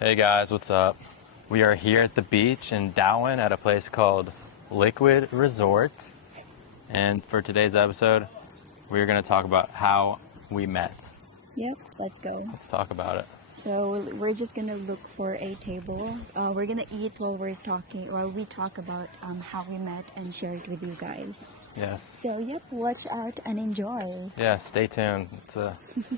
Hey guys, what's up? We are here at the beach in Darwin at a place called Liquid Resorts. And for today's episode, we're going to talk about how we met. Yep, let's go. Let's talk about it. So we're just gonna look for a table. We're gonna eat while we talk about how we met and share it with you guys. Yes. So yep, watch out and enjoy. Yeah, stay tuned. It's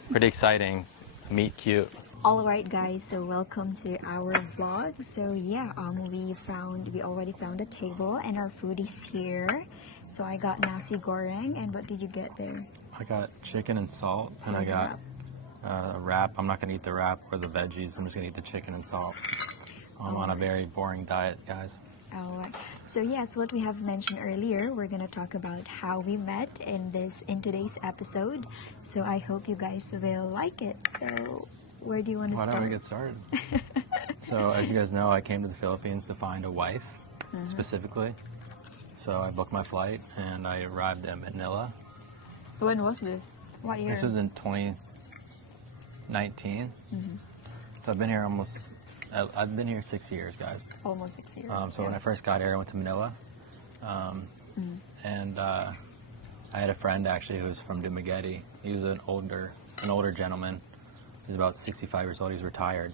pretty exciting. Meet cute. All right, guys. So welcome to our vlog. So yeah, we already found a table and our food is here. So I got nasi goreng, and what did you get there? I got chicken and salt, and I got a wrap. I'm not gonna eat the wrap or the veggies. I'm just gonna eat the chicken and salt. I'm on a very boring diet, guys. Alright. So yes, what we have mentioned earlier, we're gonna talk about how we met in today's episode. So I hope you guys will like it. So where do you want to Why start? don't we get started? So as you guys know, I came to the Philippines to find a wife, specifically. So I booked my flight and I arrived in Manila. When was this? What year? This was in 2019. So I've been here I've been here 6 years, guys. Almost 6 years. So when I first got here, I went to Manila. And I had a friend actually who was from Dumaguete. He was an older gentleman. He was about 65 years old. He was retired.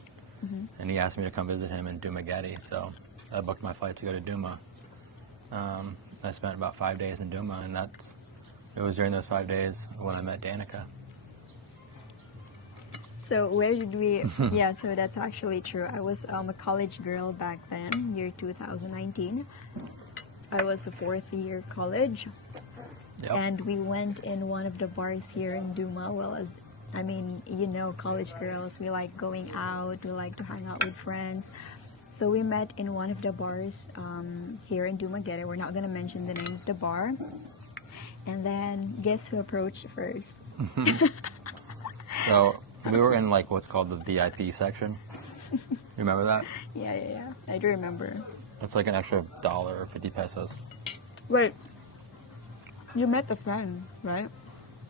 And he asked me to come visit him in Dumaguete. So I booked my flight to go to Duma. I spent about 5 days in Duma, and it was during those 5 days when I met Danica. So where did we? Yeah, so that's actually true. I was a college girl back then, year 2019. I was a fourth year college, and we went in one of the bars here in Duma. College girls, we like going out, we like to hang out with friends. So we met in one of the bars here in Dumaguete. We're not gonna mention the name of the bar. And then guess who approached first? So we were in like what's called the VIP section. You remember that? Yeah. I do remember. It's like an extra $1 or 50 pesos. Wait, you met a friend, right?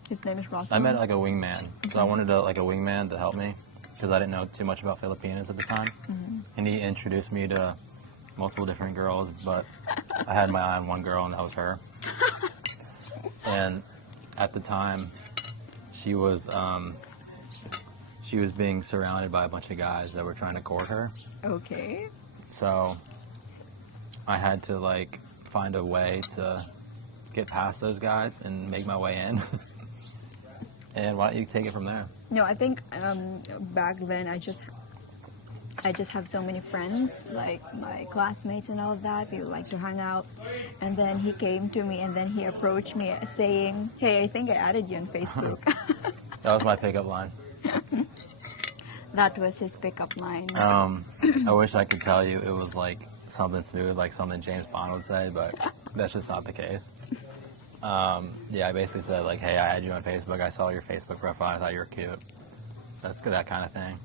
His name is Ross. I met like a wingman. So I wanted a wingman to help me because I didn't know too much about Filipinas at the time. And he introduced me to multiple different girls, but I had my eye on one girl, and that was her. And at the time, she was being surrounded by a bunch of guys that were trying to court her. Okay. So I had to like find a way to get past those guys and make my way in. And why don't you take it from there? No, I think back then I just have so many friends, like my classmates and all of that. We would like to hang out. And then he came to me and then he approached me saying, "Hey, I think I added you on Facebook." That was my pickup line. That was his pickup line. I wish I could tell you it was like something smooth, like something James Bond would say, but that's just not the case. I basically said like, "Hey, I added you on Facebook. I saw your Facebook profile. I thought you were cute." That's that kind of thing.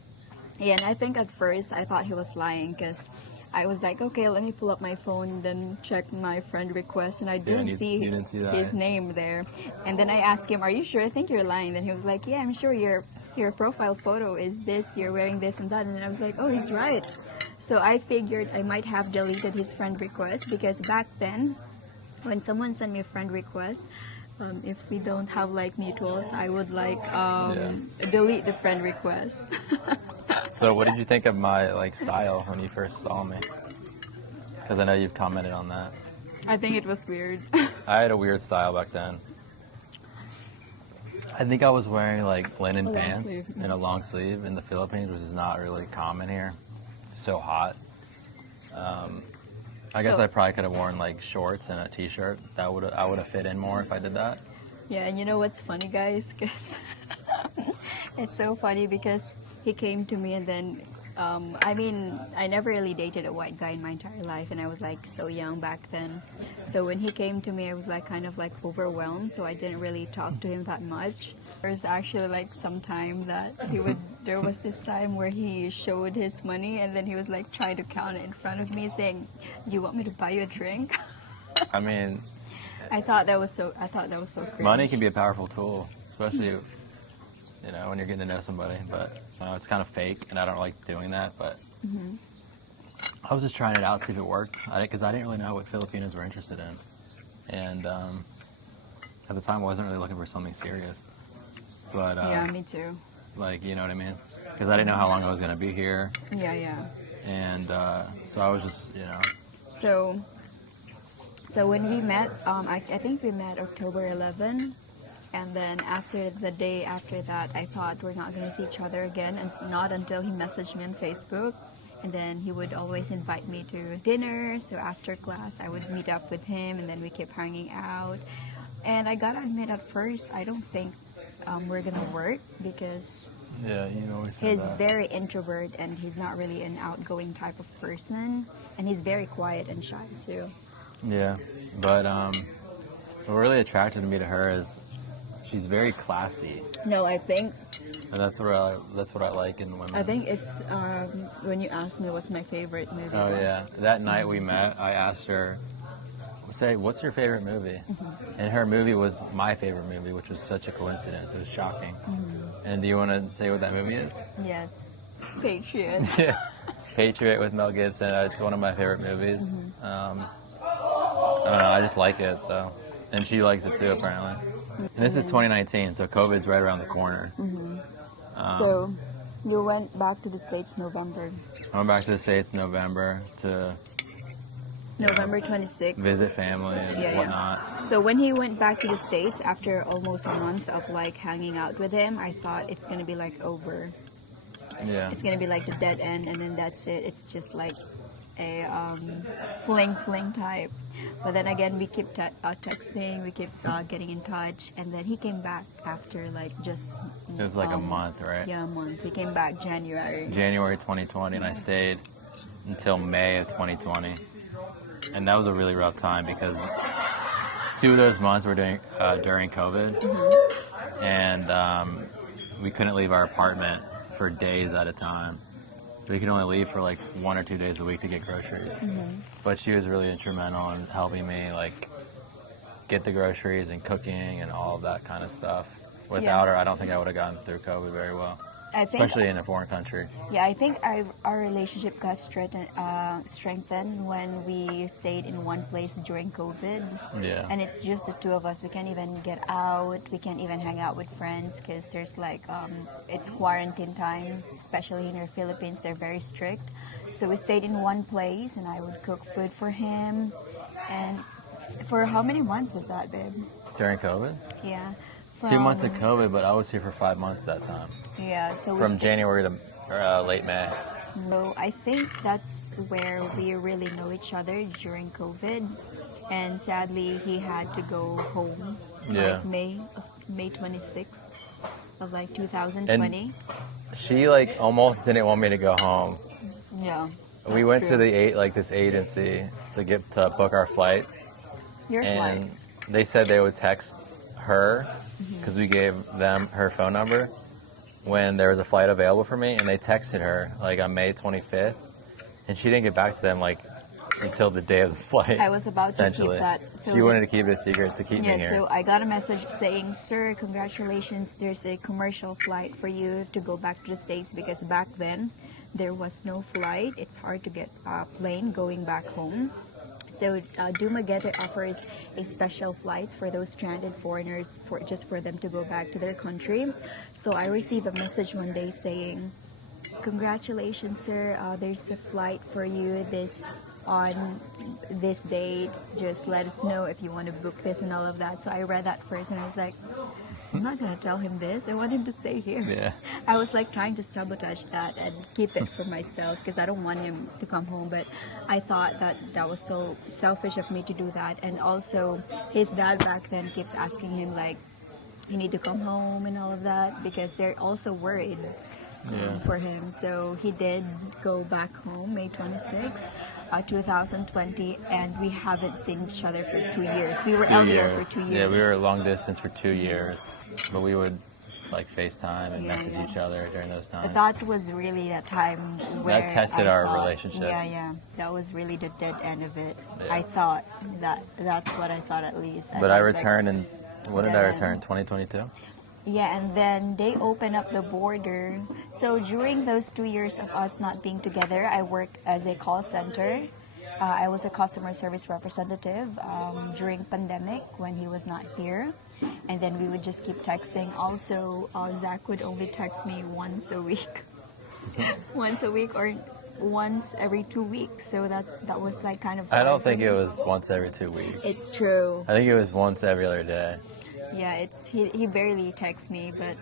Yeah, and I think at first I thought he was lying because I was like, okay, let me pull up my phone and then check my friend request, and I didn't see his name there. And then I asked him, "Are you sure? I think you're lying." Then he was like, "Yeah, I'm sure your profile photo is this. You're wearing this and that." And then I was like, "Oh, he's right." So I figured I might have deleted his friend request because back then, when someone sent me a friend request, if we don't have like mutuals, I would like delete the friend request. So what did you think of my like style when you first saw me? Because I know you've commented on that. I think it was weird. I had a weird style back then. I think I was wearing like linen pants and a long sleeve in the Philippines, which is not really common here. It's so hot. I guess I probably could have worn like shorts and a t-shirt. I would have fit in more if I did that. Yeah, and you know what's funny, guys? Because it's so funny because he came to me and then, I never really dated a white guy in my entire life, and I was like so young back then. So when he came to me, I was like kind of like overwhelmed, so I didn't really talk to him that much. There's actually like some time that there was this time where he showed his money and then he was like trying to count it in front of me saying, "Do you want me to buy you a drink?" I mean, I thought that was so cringe. Money can be a powerful tool, especially when you're getting to know somebody. But it's kind of fake, and I don't like doing that. But I was just trying it out, see if it worked, because I didn't really know what Filipinos were interested in, and at the time I wasn't really looking for something serious. But yeah, me too. Like, you know what I mean? Because I didn't know how long I was gonna be here. Yeah. And so I was just, So when we met, I think we met October 11, and then after the day after that, I thought we're not going to see each other again, and not until he messaged me on Facebook, and then he would always invite me to dinner. So after class, I would meet up with him, and then we kept hanging out. And I gotta admit, at first, I don't think we're gonna work because he's very introvert and he's not really an outgoing type of person, and he's very quiet and shy too. Yeah, but what really attracted me to her is she's very classy. No, I think that's what I like in women. I think it's when you asked me what's my favorite movie. Oh yeah, that night we met, I asked her, say, what's your favorite movie? And her movie was my favorite movie, which was such a coincidence. It was shocking. And do you want to say what that movie is? Yes, Patriot. Yeah, Patriot with Mel Gibson. It's one of my favorite movies. I don't know, I just like it, so. And she likes it too, apparently. And this is 2019, so COVID's right around the corner. So you went back to the States November. I went back to the States November to November 26th. Visit family and whatnot. So when he went back to the States, after almost a month of like hanging out with him, I thought it's going to be like over. Yeah. It's going to be like the dead end, and then that's it. It's just like a fling type. But then again, we kept texting, we kept getting in touch, and then he came back after like just... It was like a month, right? Yeah, a month. He came back January 2020, and I stayed until May of 2020. And that was a really rough time because 2 of those months were during COVID, and we couldn't leave our apartment for days at a time. We could only leave for like 1 or 2 days a week to get groceries. But she was really instrumental in helping me like get the groceries and cooking and all of that kind of stuff. Without her, I don't think I would have gotten through COVID very well. Especially in a foreign country. Yeah, I think our relationship got strengthened when we stayed in one place during COVID. Yeah. And it's just the two of us. We can't even get out. We can't even hang out with friends because there's like, it's quarantine time, especially in the Philippines. They're very strict. So we stayed in one place and I would cook food for him. And for how many months was that, babe? During COVID? Yeah. 2 months of COVID, but I was here for 5 months that time. Yeah, so from January to late May. So I think that's where we really know each other during COVID, and sadly he had to go home. Like May 26th of like 2020. And she like almost didn't want me to go home. Yeah. We went to this agency to book our flight. Your flight. They said they would text her because we gave them her phone number when there was a flight available for me, and they texted her like on May 25th, and she didn't get back to them like until the day of the flight. I was about to keep that. So she wanted to keep it a secret to keep me here. Yeah, so I got a message saying, "Sir, congratulations, there's a commercial flight for you to go back to the States," because back then there was no flight. It's hard to get a plane going back home. So Dumaguete offers a special flights for those stranded foreigners just for them to go back to their country. So I received a message one day saying, "Congratulations, sir. There's a flight for you on this date. Just let us know if you want to book this," and all of that. So I read that first and I was like, I'm not going to tell him this. I want him to stay here. Yeah. I was like trying to sabotage that and keep it for myself because I don't want him to come home. But I thought that was so selfish of me to do that. And also his dad back then keeps asking him like, you need to come home and all of that because they're also worried for him. So he did go back home May 26th, 2020, and we haven't seen each other for 2 years. We were out there for 2 years. Yeah, we were long distance for 2 years, but we would like FaceTime and message each other during those times. That was really a time where that tested our relationship. Yeah, that was really the dead end of it. I thought that's what I thought at least. But I returned when did I return? 2022? Yeah, and then they open up the border. So during those 2 years of us not being together, I worked as a call center. I was a customer service representative during pandemic when he was not here, and then we would just keep texting. Also, Zach would only text me once a week, once a week or once every 2 weeks. So that was like kind of. I hard don't for think me. it was once every 2 weeks. It's true. I think it was once every other day. Yeah, he barely texts me, but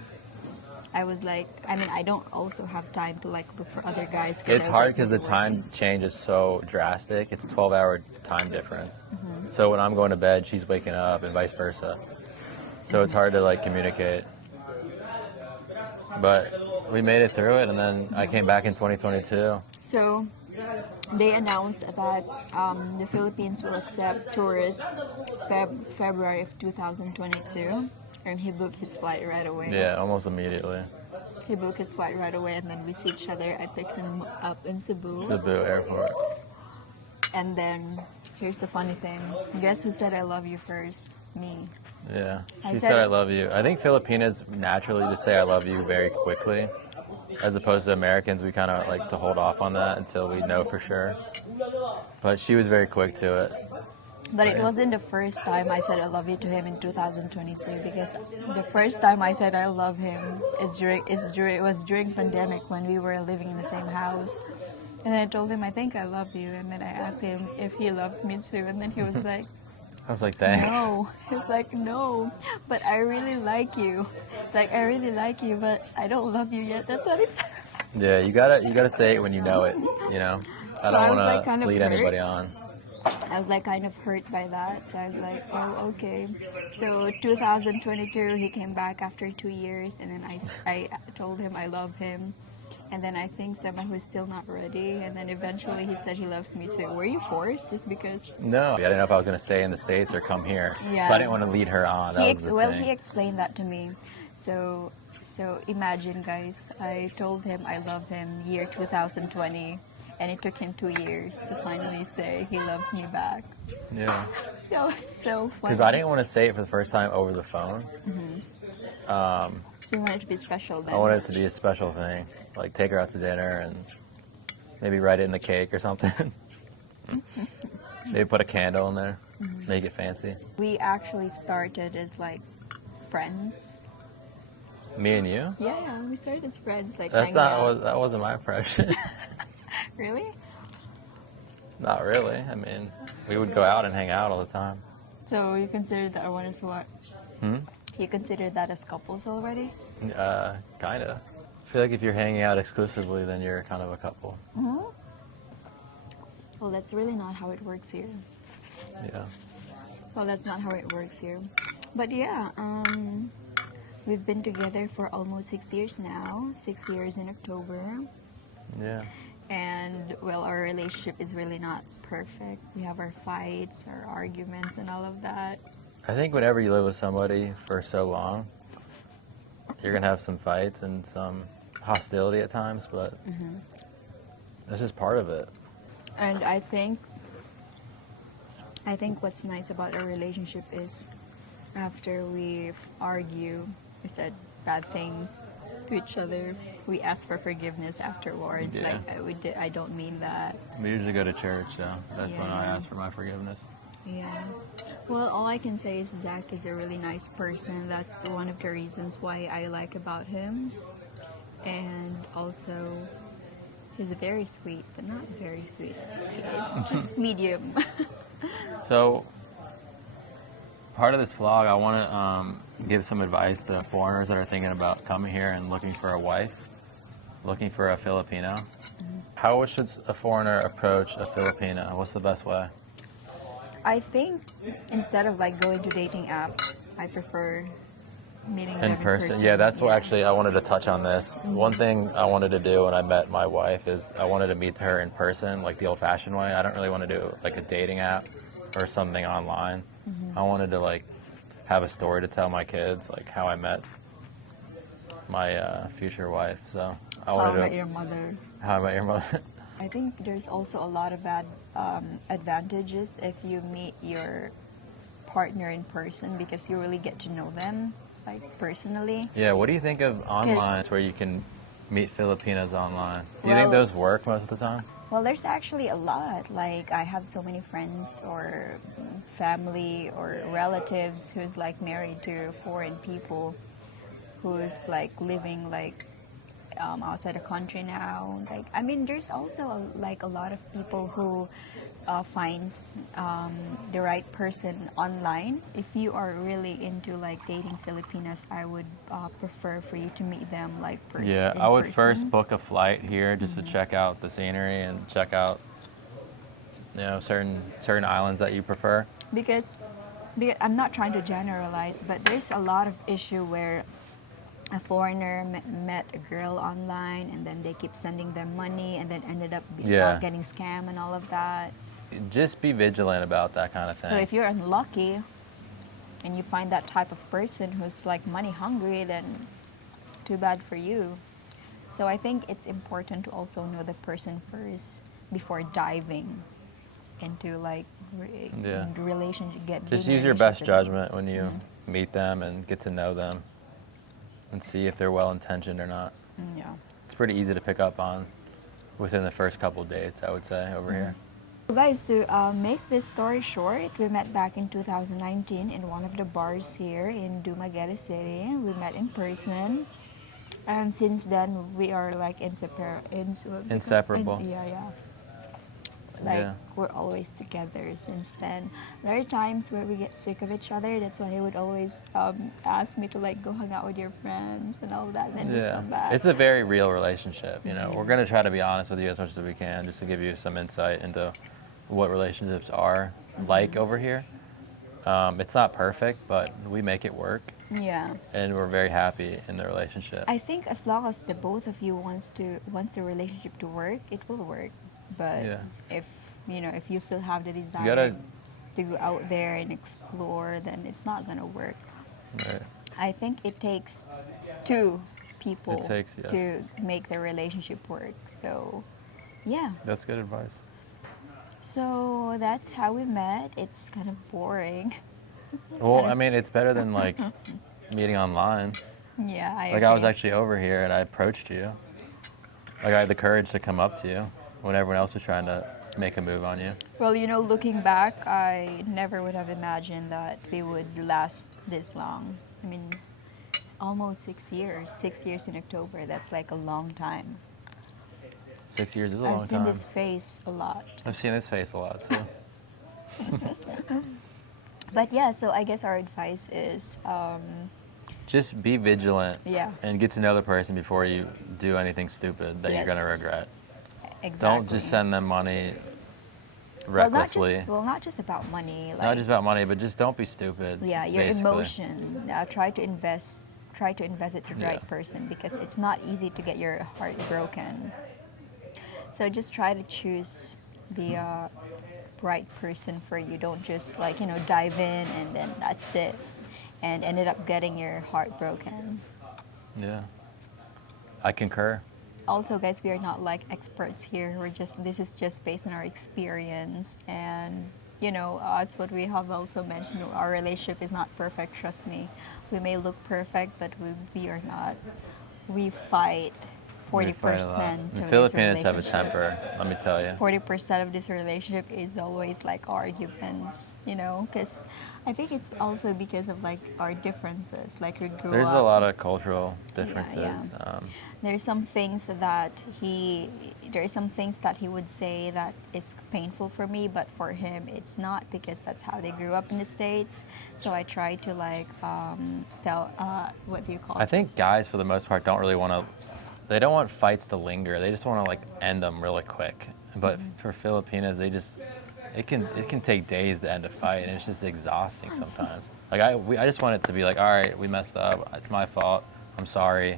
I was like, I mean, I don't also have time to like look for other guys. It's hard because the time change is so drastic. It's 12-hour time difference. So when I'm going to bed, she's waking up, and vice versa. So it's hard to like communicate. But we made it through it, and then I came back in 2022. So they announced that the Philippines will accept tourists February of 2022, and he booked his flight right away. Yeah, almost immediately. He booked his flight right away, and then we see each other. I picked him up in Cebu. Cebu Airport. And then here's the funny thing. Guess who said I love you first? Me. Yeah, she said I love you. I think Filipinos naturally just say I love you very quickly. As opposed to Americans, we kind of like to hold off on that until we know for sure. But she was very quick to it. But it wasn't the first time I said I love you to him in 2022, because the first time I said I love him it was during pandemic when we were living in the same house. And I told him I think I love you, and then I asked him if he loves me too, and then he was like, I was like, thanks. no. He's like, no, but I really like you. Like, I really like you, but I don't love you yet. That's what he said. Yeah, you gotta say it when you know it. You know, I don't want to like kind of lead hurt. anybody on. I was like kind of hurt by that, so I was like, oh, okay. So 2022, he came back after 2 years, and then I told him I love him. And then I think someone who's still not ready, and then eventually he said he loves me too. Were you forced just because? No, I didn't know if I was going to stay in the States or come here. Yeah. So I didn't want to lead her on. That was the thing. He explained that to me. So imagine, guys, I told him I love him year 2020, and it took him 2 years to finally say he loves me back. Yeah. That was so funny. Because I didn't want to say it for the first time over the phone. So you want it to be special then? I wanted it to be a special thing. Like take her out to dinner and maybe write it in the cake or something. Maybe put a candle in there. Make it fancy. We actually started as like friends. Me and you? Yeah, we started as friends, like That's hanging out. that wasn't my impression. Really? Not really. I mean, we would go out and hang out all the time. So you consider that one as what? You consider that as couples already? Kind of. I feel like if you're hanging out exclusively, then you're kind of a couple. Well, that's really not how it works here. Yeah. Well, that's not how it works here. But yeah, we've been together for almost 6 years now. 6 years in October. Yeah. And well, our relationship is really not perfect. We have our fights, our arguments, and all of that. I think whenever you live with somebody for so long, you're going to have some fights and some hostility at times, but that's just part of it. And I think what's nice about our relationship is after we argue, we said bad things to each other, we ask for forgiveness afterwards. Yeah. Like, I don't mean that. We usually go to church, so that's when I Yeah. ask for my forgiveness. Yeah. Well, all I can say is Zach is a really nice person. That's one of the reasons why I like about him. And also, he's very sweet, but not very sweet. It's just medium. So, part of this vlog, I want to give some advice to foreigners that are thinking about coming here and looking for a wife, looking for a Filipino. How should a foreigner approach a Filipino? What's the best way? I think instead of like going to dating app, I prefer meeting them In person? Yeah, that's what actually I wanted to touch on this. One thing I wanted to do when I met my wife is I wanted to meet her in person, like the old-fashioned way. I don't really want to do like a dating app or something online. I wanted to like have a story to tell my kids, like how I met my future wife. So I wanted How I Met to Your Mother. How I Met Your Mother. I think there's also a lot of advantages if you meet your partner in person because you really get to know them. like personally. Yeah, what do you think of online where you can meet Filipinos online? Do you think Well- those work most of the time? Well, there's actually a lot. Like, I have so many friends or family or relatives who's like married to foreign people, who's like living like outside the country now. Like, I mean, there's also like a lot of people who finds the right person online. If you are really into like dating Filipinas, I would prefer for you to meet them like Yeah, in I would person. first book a flight here just to check out the scenery and check out, you know, certain islands that you prefer. Because I'm not trying to generalize, but there's a lot of issue where a foreigner met a girl online and then they keep sending them money and then ended up getting scammed and all of that. Just be vigilant about that kind of thing. So if you're unlucky and you find that type of person who's like money hungry, then too bad for you. So I think it's important to also know the person first before diving into like relationship. Just use your best judgment when you meet them and get to know them and see if they're well intentioned or not. Yeah. It's pretty easy to pick up on within the first couple dates, I would say, over here. So guys, to make this story short, we met back in 2019 in one of the bars here in Dumaguete City. We met in person, and since then we are like Inseparable. Yeah. Like we're always together since then. There are times where we get sick of each other. That's why he would always ask me to like go hang out with your friends and all that, and then just come back. It's a very real relationship. You know, we're gonna try to be honest with you as much as we can, just to give you some insight into what relationships are like over here. It's not perfect, but we make it work. Yeah. And we're very happy in the relationship. I think as long as the both of you wants the relationship to work, it will work. But if you still have the desire to go out there and explore, then it's not gonna work. Right. I think it takes two people to make the relationship work. So, yeah. That's good advice. So that's how we met. It's kind of boring. Well, I mean, it's better than like meeting online. Yeah, I Like agree. I was actually over here and I approached you. Like I had the courage to come up to you when everyone else was trying to make a move on you. Well, looking back, I never would have imagined that we would last this long. I mean, almost 6 years. 6 years in October. That's like a long time. 6 years is a long time. I've seen this face a lot. I've seen this face a lot too. But yeah, so I guess our advice is just be vigilant and get to know the person before you do anything stupid that you're going to regret. Exactly. Don't just send them money recklessly. Not just about money. Not just about money, but just don't be stupid. Yeah, your emotion. Try to invest it to the right person, because it's not easy to get your heart broken. So just try to choose the right person for you. Don't just dive in and then that's it, and ended up getting your heart broken. Yeah, I concur. Also, guys, we are not like experts here. This is just based on our experience, and as what we have also mentioned, our relationship is not perfect. Trust me, we may look perfect, but we are not. We fight 40%. The Filipinos have a temper, let me tell you. 40% of this relationship is always like arguments, because I think it's also because of like our differences. Like we grew up. There's a lot of cultural differences. There's some things that he would say that is painful for me, but for him it's not, because that's how they grew up in the States. So I try to tell, what do you call it? I think guys for the most part don't really want to. They don't want fights to linger. They just want to end them really quick. But for Filipinos, it can take days to end a fight, and it's just exhausting sometimes. I just want it to be all right, we messed up. It's my fault. I'm sorry.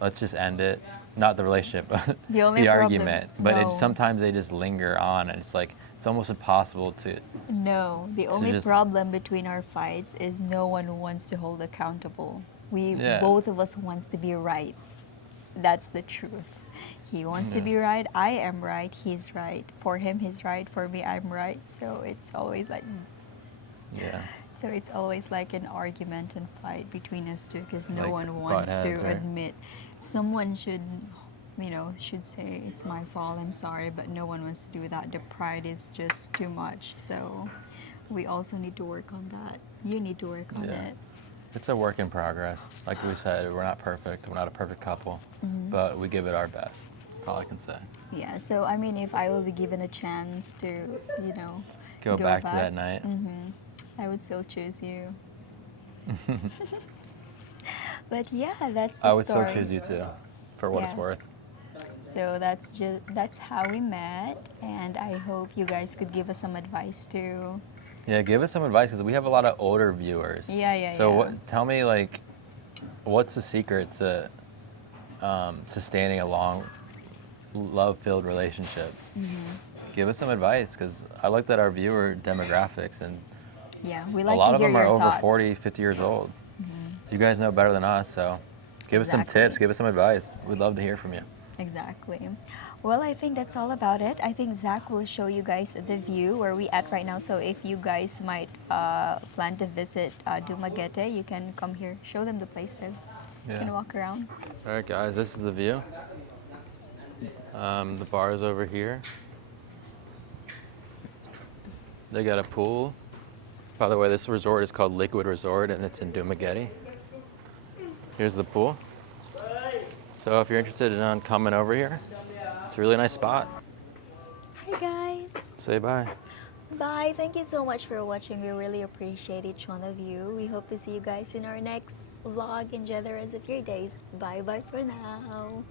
Let's just end it. Not the relationship, but the argument. But sometimes they just linger on, and it's it's almost impossible to. No, the only problem between our fights is no one wants to hold accountable. Both of us wants to be right. That's the truth. He wants to be right. I am right. He's right. For him, he's right. For me, I'm right. So it's always Yeah. So it's always like an argument and fight between us two because no Like one wants butt to heads, right? admit. Someone should, should say it's my fault, I'm sorry, but no one wants to do that. The pride is just too much. So we also need to work on that. You need to work on Yeah. it. It's a work in progress. Like we said, we're not perfect. We're not a perfect couple, but we give it our best. That's all I can say. Yeah, so I mean, if I will be given a chance to, you know, Go back to that night. I would still choose you. But yeah, that's the I would story. still choose you too, for what it's Yeah. worth. So that's how we met, and I hope you guys could give us some advice too. Yeah, give us some advice because we have a lot of older viewers. Yeah. So tell me, like, what's the secret to sustaining a long, love-filled relationship? Give us some advice because I looked at our viewer demographics and Yeah, we a like lot to of hear them are your over thoughts. 40, 50 years old. So you guys know better than us, so give us some Exactly. tips, give us some advice. We'd love to hear from you. Exactly. Well, I think that's all about it. I think Zach will show you guys the view where we at right now. So if you guys might plan to visit Dumaguete, you can come here. Show them the place, babe. You can walk around. All right, guys, this is the view. The bar is over here. They got a pool. By the way, this resort is called Liquid Resort, and it's in Dumaguete. Here's the pool. So if you're interested in coming over here, it's a really nice spot. Hi, guys. Say bye. Bye. Thank you so much for watching. We really appreciate each one of you. We hope to see you guys in our next vlog. Enjoy the rest of your days. Bye-bye for now.